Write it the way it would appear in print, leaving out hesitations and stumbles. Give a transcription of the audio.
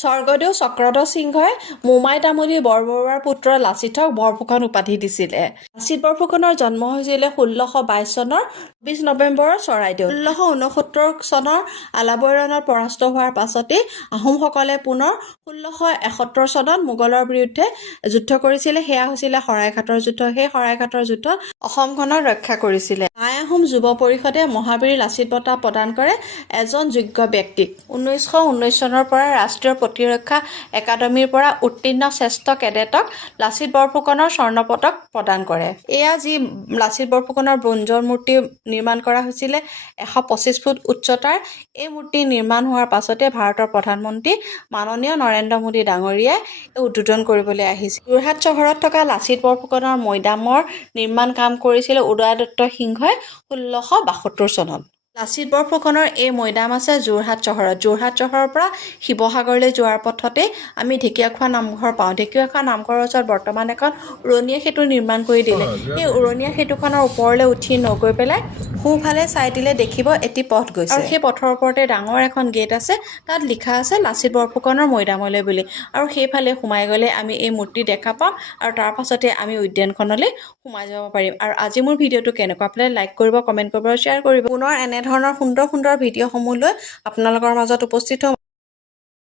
স্বৰ্গদেউ চক্ৰধৰ সিংহই মোমাই তামুলী বৰবৰুৱাৰ পুত্ৰ লাচিতক বৰফুকন উপাধি দিছিলে। লাচিত বৰফুকনৰ জন্ম হৈছিলে 1622 চনৰ 20 নৱেম্বৰৰ চৰাইদেউত। 1669 চনৰ আলাবৈৰণত পৰাস্ত হোৱাৰ পাছতেই আহোমসকলে পুনৰ 1671 চনত মোগলৰ বিৰুদ্ধে যুদ্ধ কৰিছিলে। সেয়া হৈছিলে শৰাইঘাটৰ যুদ্ধ। সেই শৰাইঘাটৰ যুদ্ধত অসমখনক ৰক্ষা কৰিছিলে। আই আহোম যুৱ পৰিষদে মহাবীৰ লাচিত বঁটা প্ৰদান কৰে এজন যোগ্য ব্যক্তিক। 1919 চনৰ পৰা ৰাষ্ট্ৰীয় প্ৰতিৰক্ষা একাডেমীৰ পৰা উত্তীৰ্ণ শ্ৰেষ্ঠ কেডেটক লাচিত বৰফুকনৰ স্বৰ্ণ পদক প্ৰদান কৰে। এয়া যি লাচিত বৰফুকনৰ ব্ৰোঞ্জৰ মূৰ্তি নিৰ্মাণ কৰা হৈছিলে 125 ফুট উচ্চতাৰ। এই মূৰ্তি নিৰ্মাণ হোৱাৰ পাছতে ভাৰতৰ প্ৰধানমন্ত্ৰী মাননীয় নৰেন্দ্ৰ মোদী ডাঙৰীয়াই উদ্বোধন কৰিবলৈ আহিছিল। যোৰহাট চহৰত থকা লাচিত বৰফুকনৰ মৈদামৰ নিৰ্মাণ কাম কৰিছিল উদয়াদিত্য সিংহই 1672 চনত। লাচিত বৰফুকনৰ এই মৈদাম আছে যোৰহাট চহৰত। যোৰহাট চহৰৰ পৰা শিৱসাগৰলৈ যোৱাৰ পথতেই আমি ঢেকীয়াখোৱা নামঘৰ পাওঁ। ঢেকীয়াখোৱা নামঘৰৰ ওচৰত বৰ্তমান এখন উৰণীয়া সেতু নিৰ্মাণ কৰি দিলে। সেই উৰণীয়া সেতুখনৰ ওপৰলৈ উঠি নগৈ পেলাই সোঁফালে চাই দিলে দেখিব এটি পথ গৈছে আৰু সেই পথৰ ওপৰতে ডাঙৰ এখন গেট আছে। তাত লিখা আছে লাচিত বৰফুকনৰ মৈদামলৈ বুলি। আৰু সেইফালে সোমাই গ'লে আমি এই মূৰ্তি দেখা পাম আৰু তাৰ পাছতে আমি উদ্যানখনলৈ সোমাই যাব পাৰিম। আৰু আজি মোৰ ভিডিঅ'টো কেনেকুৱা পালে লাইক কৰিব, কমেণ্ট কৰিব আৰু শ্বেয়াৰ কৰিব। পুনৰ এনেধৰণৰ সুন্দৰ সুন্দৰ ভিডিঅ'সমূহ লৈ আপোনালোকৰ মাজত উপস্থিত হ'ম।